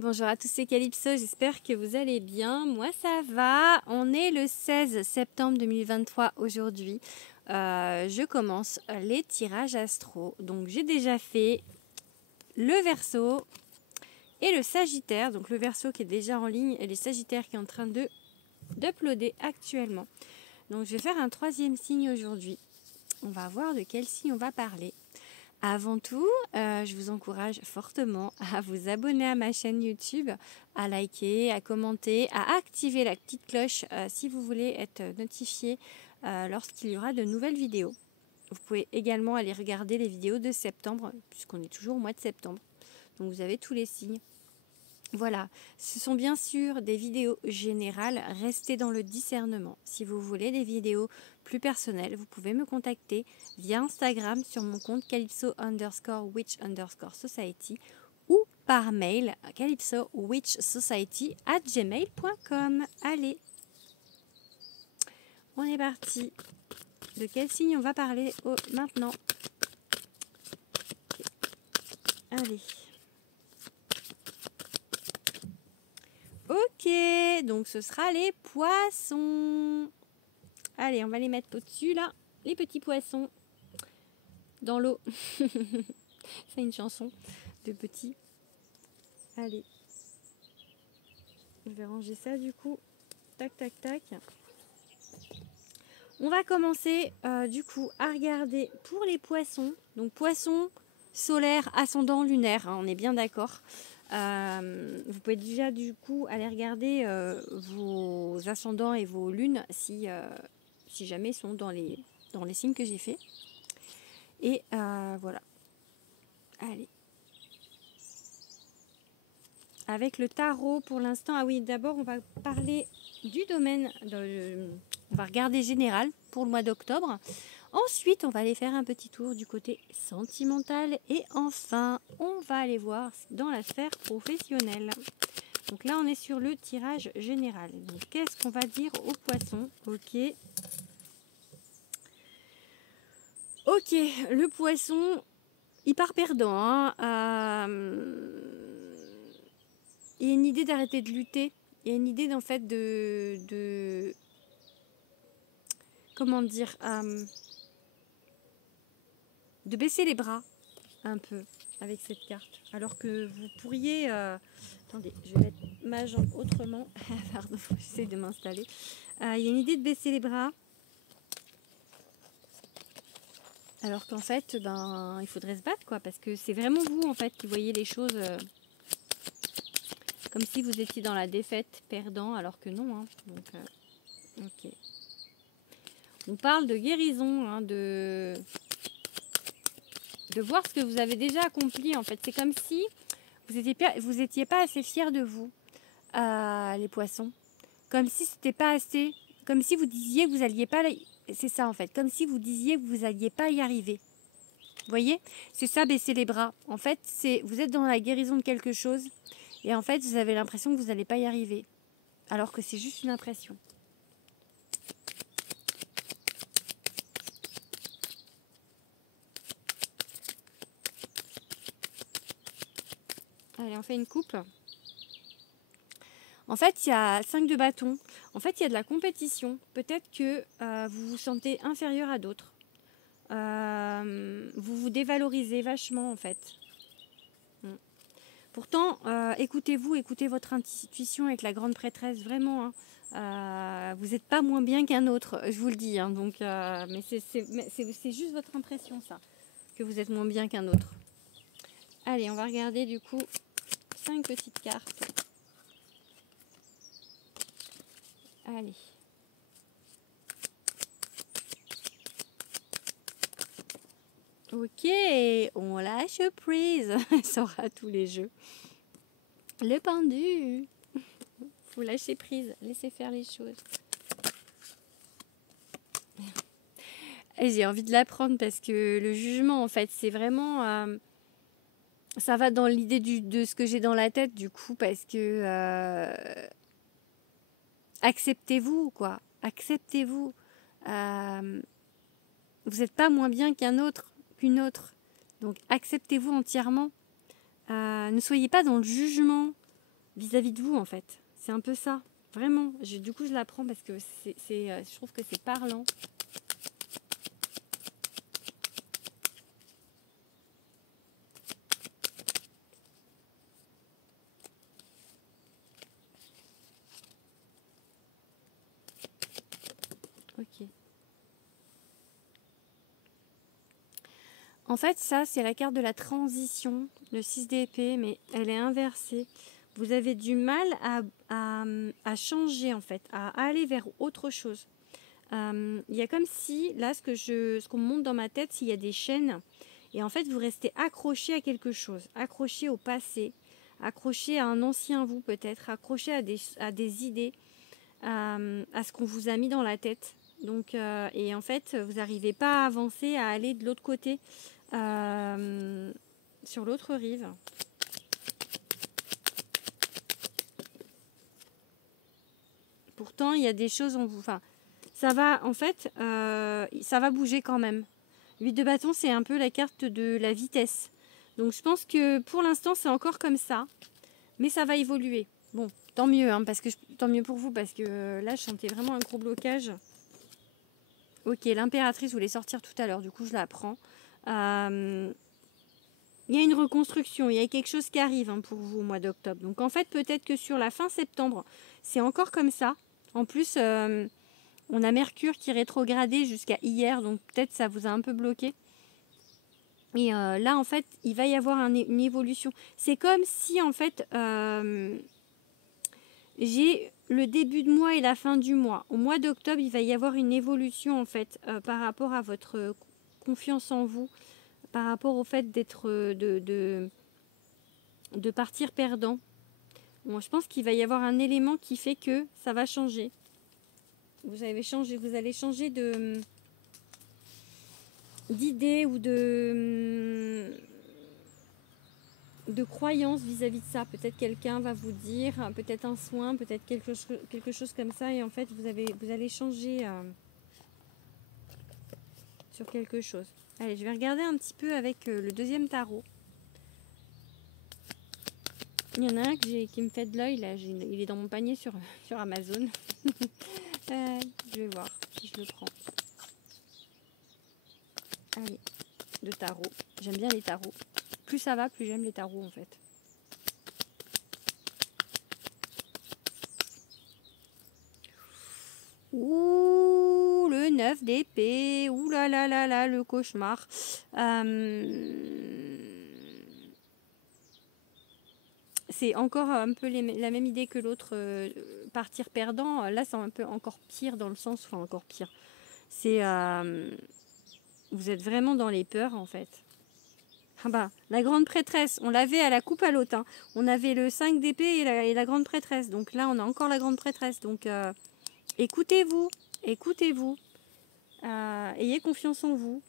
Bonjour à tous, c'est Calypso, j'espère que vous allez bien. Moi ça va, on est le 16 septembre 2023 aujourd'hui. Je commence les tirages astro. Donc j'ai déjà fait le Verseau et le Sagittaire. Donc le Verseau qui est déjà en ligne et le Sagittaire qui est en train d'uploader actuellement. Donc je vais faire un troisième signe aujourd'hui. On va voir de quel signe on va parler. Avant tout, je vous encourage fortement à vous abonner à ma chaîne YouTube, à liker, à commenter, à activer la petite cloche si vous voulez être notifié lorsqu'il y aura de nouvelles vidéos. Vous pouvez également aller regarder les vidéos de septembre, puisqu'on est toujours au mois de septembre. Donc vous avez tous les signes. Voilà, ce sont bien sûr des vidéos générales, restez dans le discernement. Si vous voulez des vidéos plus personnelles, vous pouvez me contacter via Instagram sur mon compte calypso_witch_society ou par mail calypsowitchsociety@gmail.com. Allez, on est parti. De quel signe on va parler maintenant? Allez. Ok, donc ce sera les poissons. Allez, on va les mettre au-dessus là, les petits poissons dans l'eau. C'est une chanson de petits. Allez, je vais ranger ça du coup. Tac, tac, tac. On va commencer du coup à regarder pour les poissons. Donc poissons solaires, ascendant, lunaire, hein, on est bien d'accord. Vous pouvez déjà du coup aller regarder vos ascendants et vos lunes si jamais ils sont dans les signes que j'ai fait. Et voilà. Allez. Avec le tarot pour l'instant. Ah oui, d'abord on va parler du domaine. On va regarder général pour le mois d'octobre. Ensuite, on va aller faire un petit tour du côté sentimental. Et enfin, on va aller voir dans la sphère professionnelle. Donc là, on est sur le tirage général. Donc, qu'est-ce qu'on va dire aux poissons? Ok. Ok, le poisson, il part perdant. Hein. Il y a une idée d'arrêter de lutter. Il y a une idée d'en fait de comment dire, de baisser les bras un peu avec cette carte. Alors que vous pourriez... attendez, je vais mettre ma jambe autrement. Pardon, j'essaie de m'installer. Il y a une idée de baisser les bras. Alors qu'en fait, il faudrait se battre, quoi. Parce que c'est vraiment vous, en fait, qui voyez les choses comme si vous étiez dans la défaite, perdant, alors que non. Hein. Donc, ok. On parle de guérison, hein, de voir ce que vous avez déjà accompli, en fait. C'est comme si vous étiez pas assez fiers de vous, les poissons. Comme si c'était pas assez. Comme si vous disiez que vous alliez pas... C'est ça, en fait. Comme si vous disiez que vous alliez pas y arriver. Vous voyez? C'est ça, baisser les bras. En fait, vous êtes dans la guérison de quelque chose. Et en fait, vous avez l'impression que vous n'allez pas y arriver. Alors que c'est juste une impression. Allez, on fait une coupe. En fait, il y a 5 de bâton. En fait, il y a de la compétition. Peut-être que vous vous sentez inférieur à d'autres. Vous vous dévalorisez vachement, en fait. Pourtant, écoutez-vous, écoutez votre intuition avec la grande prêtresse, vraiment. Hein. Vous n'êtes pas moins bien qu'un autre, je vous le dis. Hein, donc, mais c'est juste votre impression, ça, que vous êtes moins bien qu'un autre. Allez, on va regarder du coup 5 petites cartes. Allez. Ok, on lâche prise. Ça aura tous les jeux. Le pendu. Faut lâcher prise, laisser faire les choses. J'ai envie de l'apprendre parce que le jugement, en fait, c'est vraiment... ça va dans l'idée de ce que j'ai dans la tête, du coup, parce que... acceptez-vous, quoi. Acceptez-vous. Vous n'êtes pas moins bien qu'une autre. Donc, acceptez-vous entièrement. Ne soyez pas dans le jugement. vis-à-vis de vous en fait. C'est un peu ça, vraiment. Du coup je la prends parce que je trouve que c'est parlant. Ok. En fait, ça, c'est la carte de la transition, le 6 d'épée, mais elle est inversée. Vous avez du mal à changer, en fait, à aller vers autre chose. Il y a comme si, là, ce qu'on me montre dans ma tête, s'il y a des chaînes, et en fait, vous restez accroché à quelque chose, accroché au passé, accroché à un ancien vous, peut-être, accroché à des idées, à ce qu'on vous a mis dans la tête. Donc, et en fait, vous n'arrivez pas à avancer, à aller de l'autre côté, sur l'autre rive. Pourtant, il y a des choses, enfin, ça va, en fait, ça va bouger quand même. 8 de bâton, c'est un peu la carte de la vitesse. Donc, je pense que pour l'instant, c'est encore comme ça, mais ça va évoluer. Bon, tant mieux, hein, tant mieux pour vous, parce que là, je sentais vraiment un gros blocage. Ok, l'impératrice voulait sortir tout à l'heure, du coup, je la prends. Il y a une reconstruction, il y a quelque chose qui arrive pour vous au mois d'octobre. Donc en fait, peut-être que sur la fin septembre, c'est encore comme ça. En plus, on a Mercure qui rétrogradait jusqu'à hier, donc peut-être ça vous a un peu bloqué. Et là, en fait, il va y avoir une évolution. C'est comme si, en fait, j'ai le début de mois et la fin du mois. Au mois d'octobre, il va y avoir une évolution, en fait, par rapport à votre confiance en vous, par rapport au fait d'être de partir perdant. Bon, je pense qu'il va y avoir un élément qui fait que ça va changer. Vous allez changer d'idée ou de croyance vis-à-vis de ça. Peut-être quelqu'un va vous dire, peut-être un soin, peut-être quelque chose comme ça, et en fait vous allez changer sur quelque chose. Allez, je vais regarder un petit peu avec le deuxième tarot. Il y en a un qui me fait de l'œil, là, il est dans mon panier sur Amazon. Je vais voir si je le prends. Allez, de tarot. J'aime bien les tarots. Plus ça va, plus j'aime les tarots en fait. Ouh, le 9 d'épée. Ouh là là là là, le cauchemar. C'est encore un peu la même idée que l'autre, partir perdant. Là, c'est un peu encore pire dans le sens, enfin encore pire. C'est, vous êtes vraiment dans les peurs en fait. Ah bah, la grande prêtresse, on l'avait à la coupe à l'autre. Hein. On avait le 5 d'épée et la grande prêtresse. Donc là, on a encore la grande prêtresse. Donc, écoutez-vous, écoutez-vous. Ayez confiance en vous.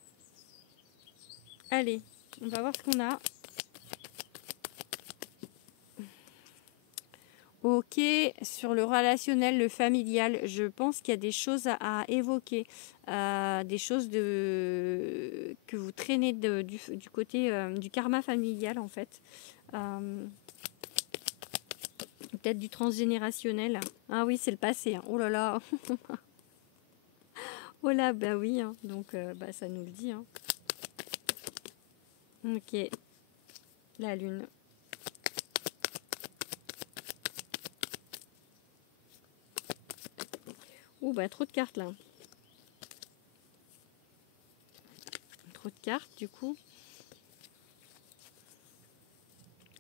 Allez, on va voir ce qu'on a. Ok, sur le relationnel, le familial, je pense qu'il y a des choses à évoquer, des choses que vous traînez du côté du karma familial en fait, peut-être du transgénérationnel. Ah oui, c'est le passé, hein. Oh là là, oh là, bah oui, hein. Donc bah, ça nous le dit. Hein. Ok, la lune. Ouh, bah trop de cartes là. Trop de cartes du coup.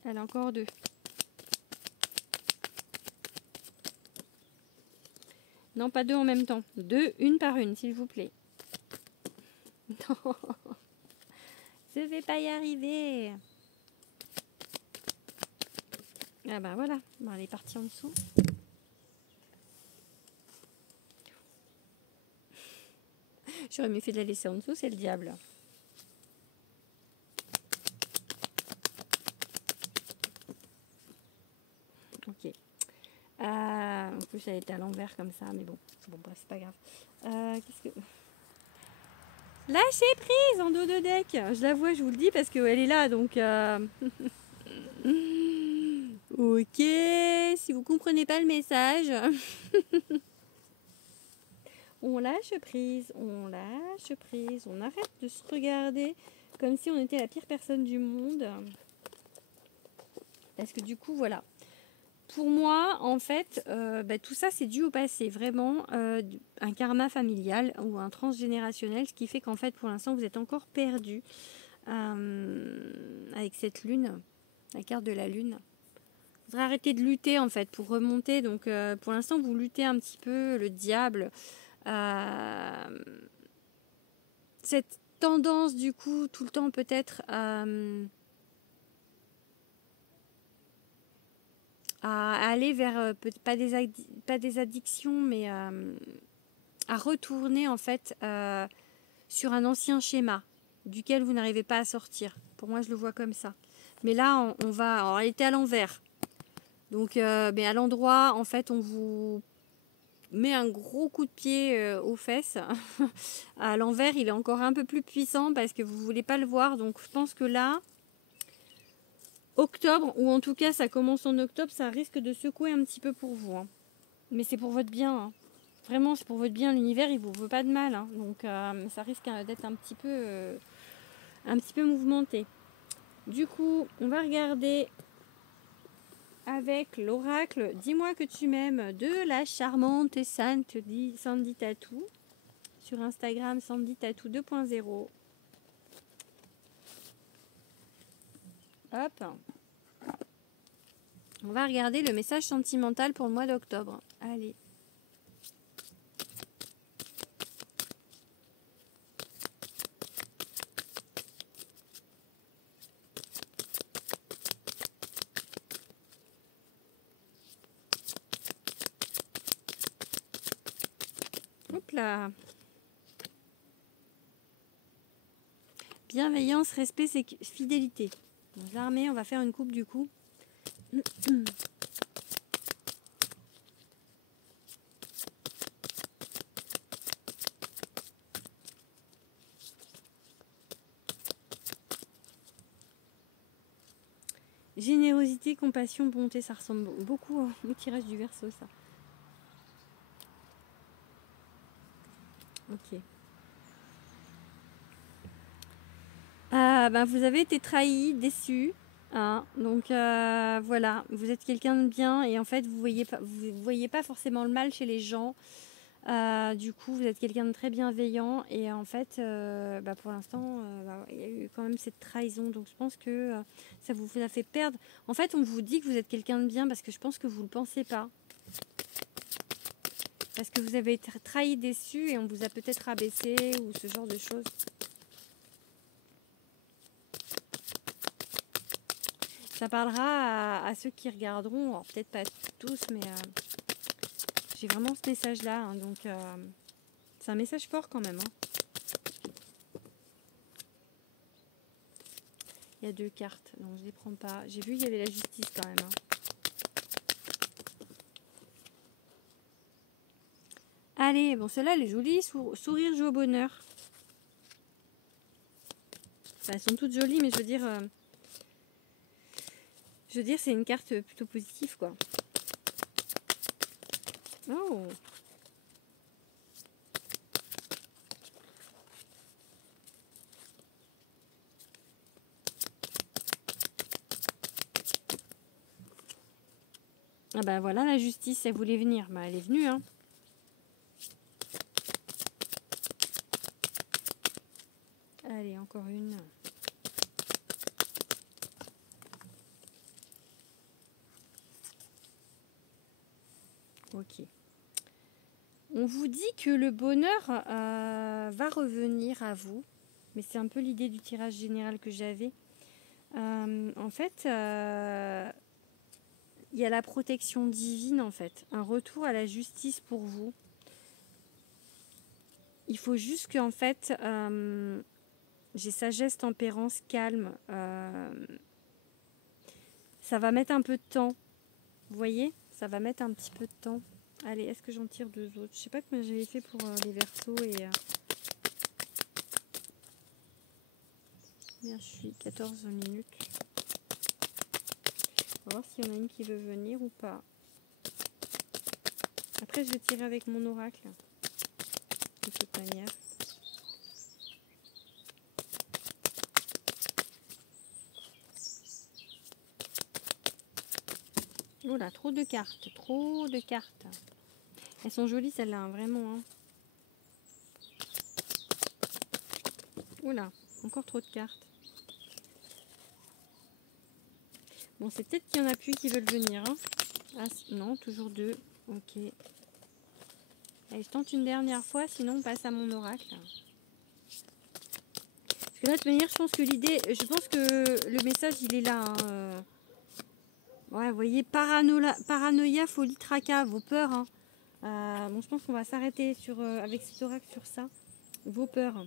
Elle a encore deux. Non, pas deux en même temps. Deux, une par une, s'il vous plaît. Non, je vais pas y arriver. Ah bah voilà, bon, elle est partie en dessous. J'aurais mieux fait de la laisser en dessous, c'est le diable. Ok. En plus, elle était à l'envers comme ça, mais bon. Bon, bah, c'est pas grave. Qu'est-ce que... Lâchez prise en dos de deck. Je la vois, je vous le dis, parce qu'elle est là, donc... Ouais, Ok, si vous comprenez pas le message, on lâche prise, on lâche prise, on arrête de se regarder comme si on était la pire personne du monde. Parce que du coup, voilà. Pour moi, en fait, tout ça, c'est dû au passé. Vraiment, un karma familial ou un transgénérationnel, ce qui fait qu'en fait, pour l'instant, vous êtes encore perdu avec cette lune, la carte de la lune. Il faudrait arrêter de lutter, en fait, pour remonter. Donc, pour l'instant, vous luttez un petit peu le diable. Cette tendance, du coup, tout le temps, peut-être à aller vers, pas des addictions, mais à retourner en fait sur un ancien schéma duquel vous n'arrivez pas à sortir. Pour moi, je le vois comme ça. Mais là, on va en réalité à l'envers. Donc, mais à l'endroit, en fait, on vous met un gros coup de pied aux fesses. À l'envers, il est encore un peu plus puissant parce que vous ne voulez pas le voir. Donc, je pense que là, octobre, ou en tout cas ça commence en octobre, ça risque de secouer un petit peu pour vous. Hein. Mais c'est pour votre bien. Hein. Vraiment, c'est pour votre bien. L'univers, il vous veut pas de mal. Hein. Donc ça risque d'être un petit peu mouvementé. Du coup, on va regarder avec l'oracle Dis-moi que tu m'aimes de la charmante et sainte Sandy Tattoo. Sur Instagram, Sandy Tattoo 2.0. Hop. On va regarder le message sentimental pour le mois d'octobre. Allez. Hop là. Bienveillance, respect, fidélité. Donc, l'armée, on va faire une coupe du coup. Générosité, compassion, bonté, ça ressemble beaucoup au tirage du Verseau, ça. Ok. Vous avez été trahi, déçu. Hein, donc voilà, vous êtes quelqu'un de bien et en fait vous voyez pas forcément le mal chez les gens. Du coup, vous êtes quelqu'un de très bienveillant et en fait, pour l'instant, il y a eu quand même cette trahison. Donc, je pense que ça vous a fait perdre. En fait, on vous dit que vous êtes quelqu'un de bien parce que je pense que vous ne le pensez pas. Parce que vous avez été trahi, déçu et on vous a peut-être rabaissé ou ce genre de choses. Ça parlera à ceux qui regarderont, alors peut-être pas tous, mais j'ai vraiment ce message-là. Hein, donc, c'est un message fort quand même. Hein. Il y a 2 cartes, donc je les prends pas. J'ai vu qu'il y avait la justice quand même. Hein. Allez, bon celle-là elle est jolie, sourire joue au bonheur. Enfin, elles sont toutes jolies, mais je veux dire c'est une carte plutôt positive quoi. Oh. Ah bah voilà la justice, elle voulait venir. Bah elle est venue hein. Allez, encore une. Ok. On vous dit que le bonheur va revenir à vous. Mais c'est un peu l'idée du tirage général que j'avais. En fait, il y a la protection divine en fait. Un retour à la justice pour vous. Il faut juste que en fait, j'ai sagesse, tempérance, calme. Ça va mettre un peu de temps. Vous voyez? Ça va mettre un petit peu de temps. Allez, est-ce que j'en tire 2 autres? Je sais pas comment j'avais fait pour les Verseaux et... Bien, je suis 14 minutes. On va voir s'il y en a une qui veut venir ou pas. Après, je vais tirer avec mon oracle. De toute manière. Oh là, trop de cartes. Trop de cartes. Elles sont jolies celles-là, hein, vraiment. Hein. Oh là, encore trop de cartes. Bon, c'est peut-être qu'il y en a plus qui veulent venir. Hein. Ah, non, toujours deux. Ok. Allez, je tente une dernière fois, sinon on passe à mon oracle. Parce que là, de toute manière, je pense que l'idée... Je pense que le message, il est là. Hein. Ouais, vous voyez, paranoïa, folie, tracas, vos peurs. Hein. Bon, je pense qu'on va s'arrêter avec cet oracle sur ça. Vos peurs.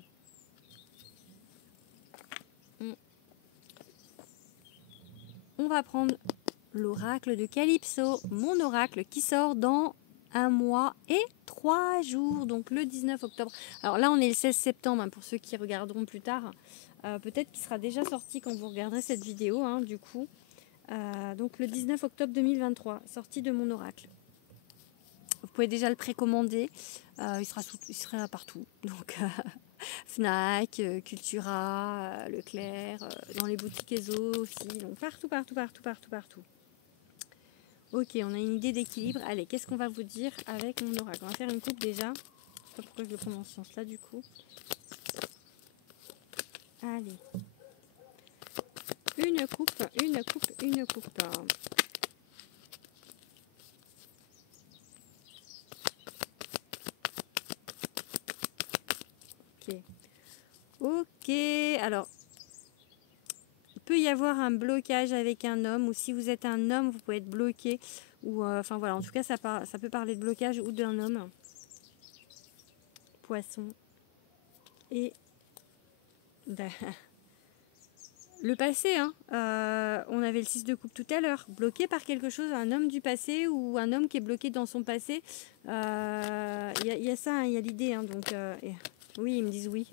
On va prendre l'oracle de Calypso, mon oracle qui sort dans 1 mois et 3 jours, donc le 19 octobre. Alors là, on est le 16 septembre, hein, pour ceux qui regarderont plus tard. Peut-être qu'il sera déjà sorti quand vous regarderez cette vidéo, hein, du coup. Donc le 19 octobre 2023, sortie de mon oracle. Vous pouvez déjà le précommander, il sera partout. Donc Fnac, Cultura, Leclerc, dans les boutiques ESO aussi, donc partout. Ok, on a une idée d'équilibre. Allez, qu'est-ce qu'on va vous dire avec mon oracle? On va faire une coupe déjà. Je sais pas pourquoi je le prends dans ce sens-là du coup. Allez. Une coupe. Ok, alors, il peut y avoir un blocage avec un homme, ou si vous êtes un homme, vous pouvez être bloqué, ou enfin voilà, en tout cas, ça peut parler de blocage ou d'un homme. Poisson. Et le passé, hein. On avait le 6 de coupe tout à l'heure, bloqué par quelque chose, un homme du passé, ou un homme qui est bloqué dans son passé. Y a ça, hein, y a l'idée, hein, donc... oui, ils me disent oui.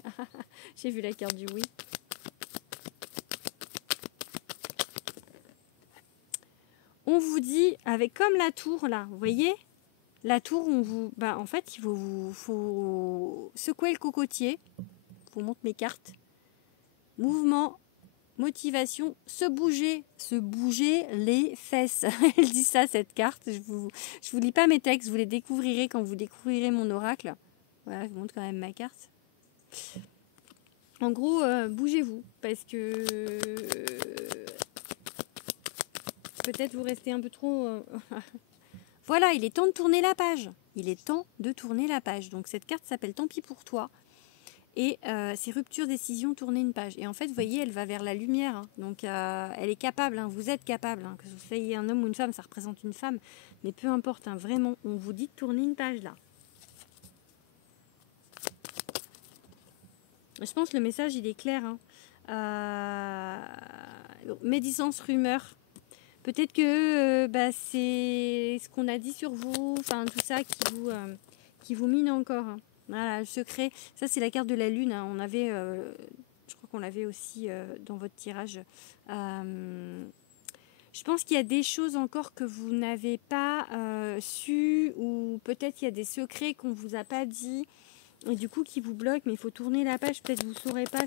J'ai vu la carte du oui. On vous dit, avec comme la tour là, vous voyez, la tour, on vous, en fait, il faut secouer le cocotier. Je vous montre mes cartes. Mouvement, motivation, se bouger les fesses. Elle dit ça, cette carte. Je vous lis pas mes textes, vous les découvrirez quand vous découvrirez mon oracle. Voilà, je vous montre quand même ma carte. En gros, bougez-vous, parce que peut-être vous restez un peu trop... Voilà, il est temps de tourner la page. Il est temps de tourner la page. Donc cette carte s'appelle Tant pis pour toi. Et c'est rupture, décision, tourner une page. Et en fait, vous voyez, elle va vers la lumière. Hein. Donc elle est capable, hein, vous êtes capable. Hein, que vous soyez un homme ou une femme, ça représente une femme. Mais peu importe, hein, vraiment, on vous dit de tourner une page là. Je pense que le message, il est clair. Hein. Médisance, rumeur. Peut-être que c'est ce qu'on a dit sur vous, enfin tout ça qui vous mine encore. Hein. Voilà, le secret. Ça, c'est la carte de la lune. Hein. On avait, je crois qu'on l'avait aussi dans votre tirage. Je pense qu'il y a des choses encore que vous n'avez pas su, ou peut-être il y a des secrets qu'on ne vous a pas dit. Et du coup, qui vous bloquent, mais il faut tourner la page. Peut-être vous saurez pas.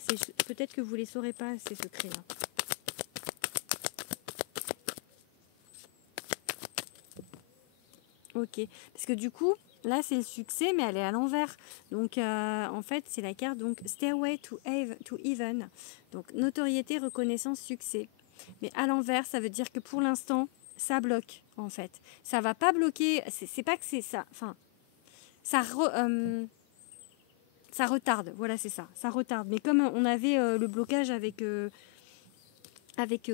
Peut-être que vous les saurez pas, ces secrets-là. Ok, parce que du coup, là c'est le succès, mais elle est à l'envers. Donc en fait, c'est la carte donc Stairway to Heaven. Donc notoriété, reconnaissance, succès. Mais à l'envers, ça veut dire que pour l'instant, ça bloque en fait. Ça va pas bloquer. C'est pas que c'est ça. Enfin, ça retarde. Voilà, c'est ça. Ça retarde. Mais comme on avait le blocage avec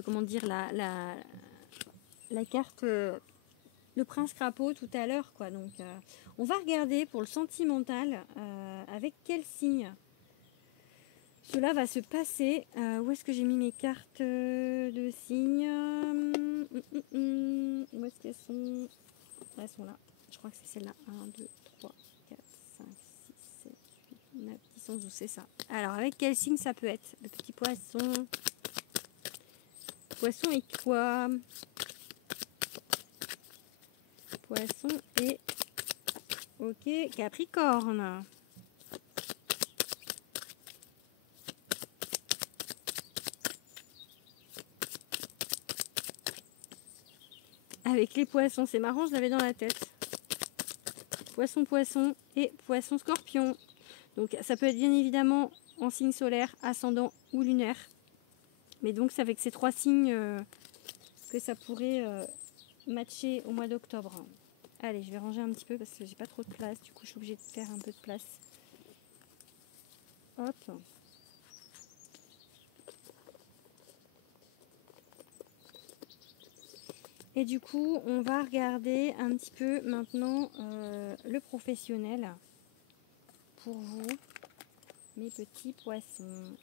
comment dire la carte. Le prince crapaud tout à l'heure, quoi. Donc, on va regarder pour le sentimental avec quel signe cela va se passer. Où est-ce que j'ai mis mes cartes de signes? Où est-ce qu'elles sont? Elles sont là. Je crois que c'est celle-là. 1, 2, 3, 4, 5, 6, 7, 8, 9, 10, 11, 12. C'est ça. Alors, avec quel signe ça peut être? Le petit poisson. Poisson et quoi? Poisson et ok, Capricorne. Avec les poissons, c'est marrant, je l'avais dans la tête. Poisson, poisson et poisson scorpion. Donc ça peut être bien évidemment en signe solaire, ascendant ou lunaire. Mais donc c'est avec ces trois signes que ça pourrait matcher au mois d'octobre. Allez, je vais ranger un petit peu parce que j'ai pas trop de place. Du coup, je suis obligée de faire un peu de place. Hop. Et du coup, on va regarder un petit peu maintenant le professionnel pour vous, mes petits poissons,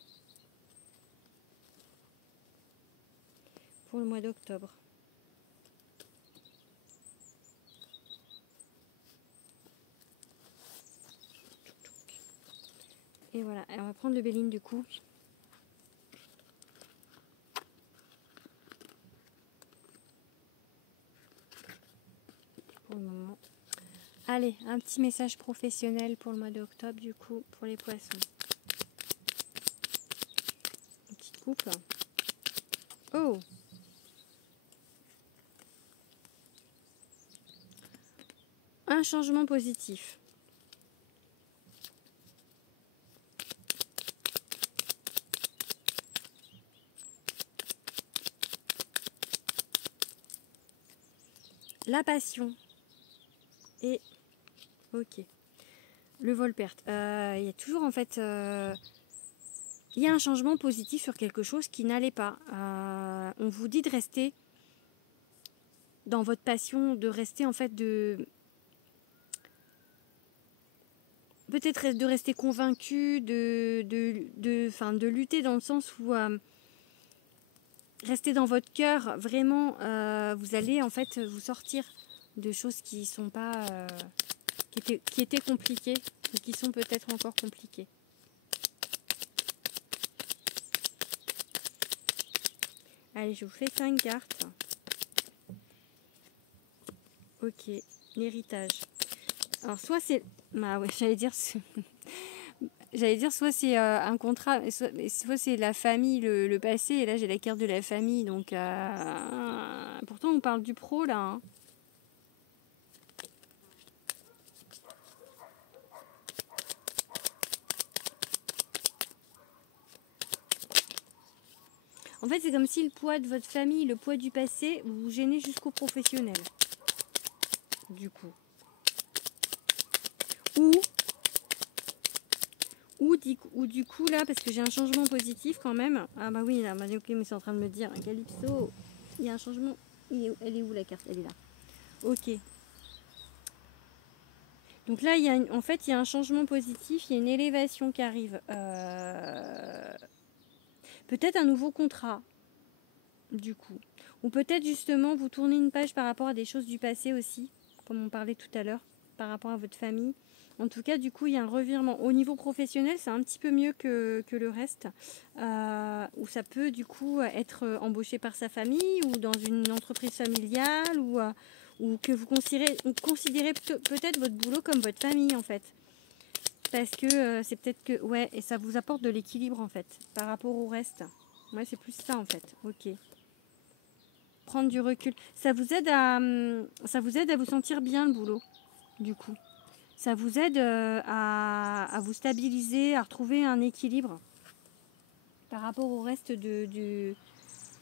pour le mois d'octobre. Et voilà, on va prendre le Béline du coup. Pour le moment. Allez, un petit message professionnel pour le mois d'octobre du coup, pour les poissons. Une petite coupe. Oh! Un changement positif. La passion. Et ok. Le vol-perte. Il y a toujours en fait... il y a un changement positif sur quelque chose qui n'allait pas. On vous dit de rester dans votre passion, de rester en fait peut-être de rester convaincu, de lutter dans le sens où rester dans votre cœur, vraiment, vous allez en fait vous sortir de choses qui sont pas, qui étaient compliquées ou qui sont peut-être encore compliquées. Allez, je vous fais 5 cartes. Ok, l'héritage. Alors soit c'est, bah ouais, j'allais dire soit c'est un contrat, soit c'est la famille, le passé. Et là j'ai la carte de la famille, donc pourtant on parle du pro là. Hein. En fait, c'est comme si le poids de votre famille, le poids du passé, vous gênez jusqu'au professionnel. Du coup. Ou du coup, là, parce que j'ai un changement positif quand même. Ah bah oui, là, ok, mais c'est en train de me dire, Calypso, il y a un changement. Elle est où la carte? Elle est là. Ok. Donc là, en fait, il y a un changement positif, il y a une élévation qui arrive. Peut-être un nouveau contrat. Du coup. Ou peut-être justement vous tournez une page par rapport à des choses du passé aussi, comme on parlait tout à l'heure, par rapport à votre famille. En tout cas, du coup, il y a un revirement. Au niveau professionnel, c'est un petit peu mieux que le reste, où ça peut du coup être embauché par sa famille ou dans une entreprise familiale ou que vous considérez peut-être votre boulot comme votre famille en fait. Parce que c'est peut-être que, ouais, et ça vous apporte de l'équilibre en fait, par rapport au reste. Ouais, c'est plus ça en fait, ok. Prendre du recul. Ça vous aide à vous sentir bien le boulot, du coup. Ça vous aide à vous stabiliser, à retrouver un équilibre par rapport au reste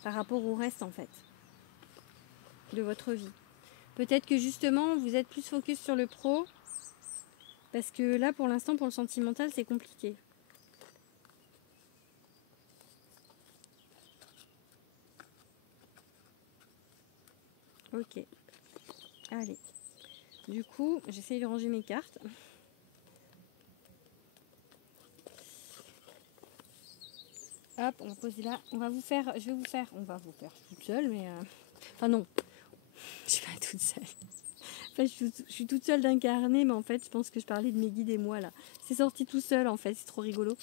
par rapport au reste en fait de votre vie. Peut-être que justement vous êtes plus focus sur le pro parce que là pour l'instant pour le sentimental c'est compliqué. Ok. Allez. Du coup, j'essaye de ranger mes cartes. Hop, on va poser là. On va vous faire toute seule, mais... Enfin non, je suis pas toute seule. Enfin, je suis toute seule d'incarner, mais en fait, je pense que je parlais de mes guides et moi, là. C'est sorti tout seul, en fait, c'est trop rigolo.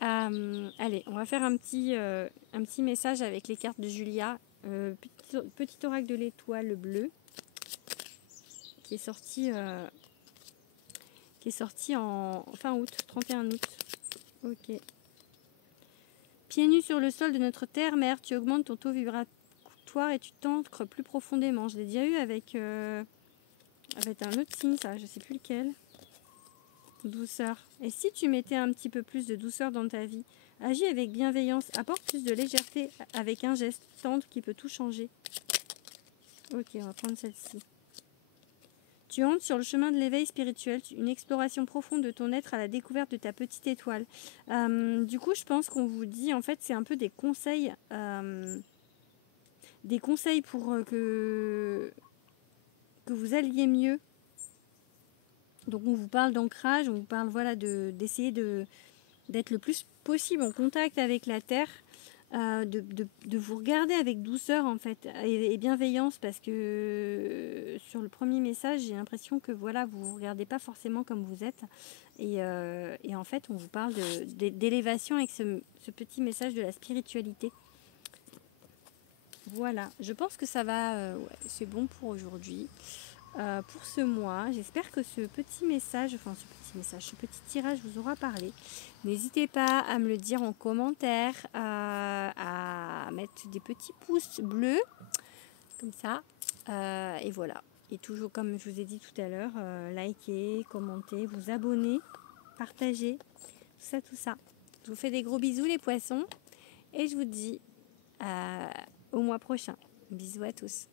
Allez, on va faire un petit message avec les cartes de Julia. Petit oracle de l'étoile bleu. qui est sorti en fin août, 31 août. Ok. Pieds nus sur le sol de notre terre-mère, tu augmentes ton taux vibratoire et tu t'ancres plus profondément. Je l'ai déjà eu avec un autre signe, ça, je sais plus lequel. Douceur. Et si tu mettais un petit peu plus de douceur dans ta vie, agis avec bienveillance, apporte plus de légèreté avec un geste tendre qui peut tout changer. Ok, on va prendre celle-ci. Tu entres sur le chemin de l'éveil spirituel, une exploration profonde de ton être à la découverte de ta petite étoile. Du coup, je pense qu'on vous dit, en fait, c'est un peu des conseils pour que vous alliez mieux. Donc, on vous parle d'ancrage, on vous parle voilà, d'essayer d'être le plus possible en contact avec la Terre. De vous regarder avec douceur en fait et bienveillance, parce que sur le premier message j'ai l'impression que voilà, vous vous regardez pas forcément comme vous êtes et en fait on vous parle d'élévation avec ce petit message de la spiritualité. Voilà, je pense que ça va, ouais, c'est bon pour aujourd'hui. Pour ce mois, j'espère que ce petit tirage vous aura parlé. N'hésitez pas à me le dire en commentaire, à mettre des petits pouces bleus, comme ça. Et voilà. Et toujours, comme je vous ai dit tout à l'heure, likez, commentez, vous abonnez, partagez, tout ça. Je vous fais des gros bisous les poissons et je vous dis au mois prochain. Bisous à tous.